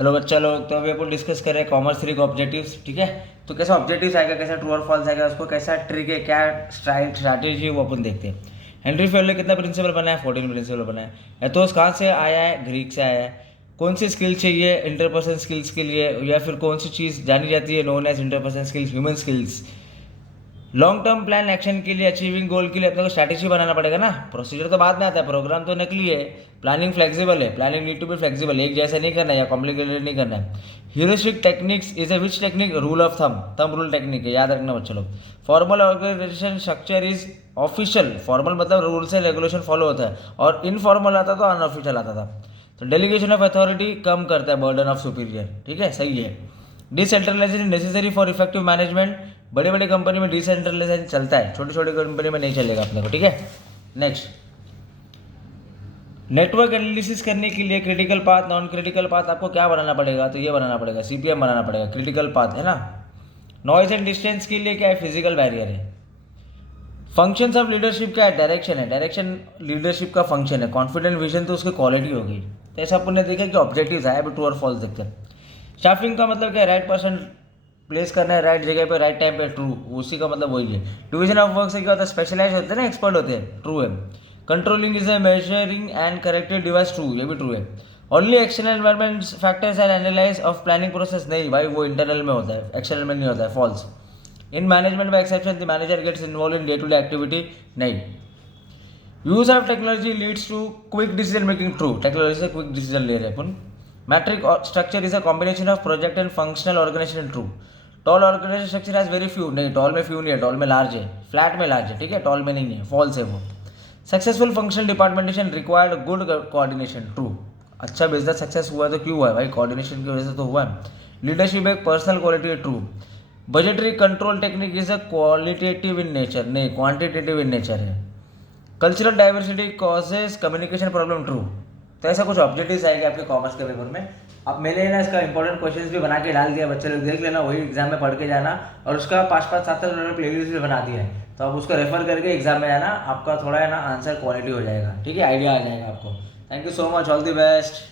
Hello बच्चा लोग, तो अभी अपन डिस्कस करें कॉमर्स 3 के ऑब्जेक्टिव्स। ठीक है, तो कैसा ऑब्जेक्टिव्स आएगा, कैसा ट्रू और फॉल्स आएगा, उसको कैसा ट्रिक है, क्या स्ट्रैटेजी है, वो अपन देखते हैं। हेनरी फेल्ड ने कितना प्रिंसिपल बनाया, 14 प्रिंसिपल बनाया। एथोस कहाँ से आया है, ग्रीक से आया है। कौन सी स्किल चाहिए इंटरपर्सनल स्किल्स के लिए, या फिर कौन सी चीज़ जानी जाती है known as interpersonal skills, human skills. Long term plan action के लिए, अचीविंग गोल के लिए अपने को स्ट्रैटेजी बनाना पड़ेगा ना। प्रोसीजर तो बाद में आता है, प्रोग्राम तो नकली है। प्लानिंग फ्लेक्सिबल है, planning need to be flexible, एक जैसा नहीं करना है या कॉम्प्लिकेटेड नहीं करना है। Heuristic techniques is a which technique, rule of thumb rule technique है, याद रखना बच्चों लोग। Formal organisation structure is official, formal मतलब रूल्स एंड रेगुलेशन फॉलो होता है, और इनफॉर्मल आता तो अनऑफिशियल आता था। तो डेलीगेशन ऑफ अथॉरिटी कम करता है बर्डन ऑफ सुपीरियर। ठीक है, सही है। Decentralisation necessary for effective management, बड़े बड़े कंपनी में डिसेंट्रलाइजेशन चलता है, छोटी छोटी कंपनी में नहीं चलेगा अपने को। ठीक है, नेक्स्ट। नेटवर्क एनालिसिस करने के लिए critical path, non critical path आपको क्या बनाना पड़ेगा, तो ये बनाना पड़ेगा, सीपीएम बनाना पड़ेगा। क्रिटिकल पाथ है ना। नॉइज एंड डिस्टेंस के लिए क्या है, फिजिकल बैरियर है। फंक्शंस ऑफ लीडरशिप क्या है, डायरेक्शन है, डायरेक्शन लीडरशिप का फंक्शन है। कॉन्फिडेंट विजन तो उसकी क्वालिटी होगी। तो ऐसा अपन ने देखा कि ऑब्जेक्टिव्स आए, अभी ट्रू और फॉल्स देखते हैं। स्टाफिंग का मतलब क्या है, राइट पर्सन प्लेस करना है, राइट जगह पे राइट टाइम पे, ट्रू, उसी का मतलब वही है। डिवीजन ऑफ वर्क से क्या होता है, स्पेशलाइज होते हैं ना, एक्सपर्ट होते हैं, ट्रू है। Controlling is a measuring and corrective device, true, ये भी ट्रू है। Only external environment factors are analyse of planning process, नहीं भाई, वो इंटरनल में होता है, एक्सटर्नल में नहीं होता है, false. In management by exception the manager gets involve in day to day activity, नहीं। Use of technology leads to quick decision making, true, technology से क्विक डिसीजन ले रहे हैं अपन। Matrix structure is a combination of project and functional organization, true. Tall organization structure has very few, नहीं, tall में few नहीं है, toll में लार्ज है, फ्लैट में लार्ज है, ठीक है, टॉल में नहीं है, फॉल्स है वो। Successful functional departmentation required good coordination, true. अच्छा बिजनेस सक्सेस हुआ है तो क्यों हुआ है भाई, कोऑर्डिनेशन की वजह से तो हुआ है। लीडरशिप एक पर्सनल क्वालिटी है, true. Budgetary control technique is a qualitative in nature, नहीं, क्वांटिटेटिव इन नेचर है। Cultural diversity causes communication problem, true. तो ऐसा कुछ ऑब्जेक्टिव्स आएंगे आपके कॉमर्स के पेपर में। अब मैंने ना इसका इंपॉर्टेंट क्वेश्चंस भी बना के डाल दिया, बच्चे लोग देख लेना, वही एग्जाम में पढ़ के जाना। और उसका 5-5, 7-7 प्लेलिस्ट भी बना दिया है, तो आप उसको रेफर करके एग्जाम में आना, आपका थोड़ा है ना आंसर क्वालिटी हो जाएगा। ठीक है, आइडिया आ जाएगा आपको। Thank you so much, all the best.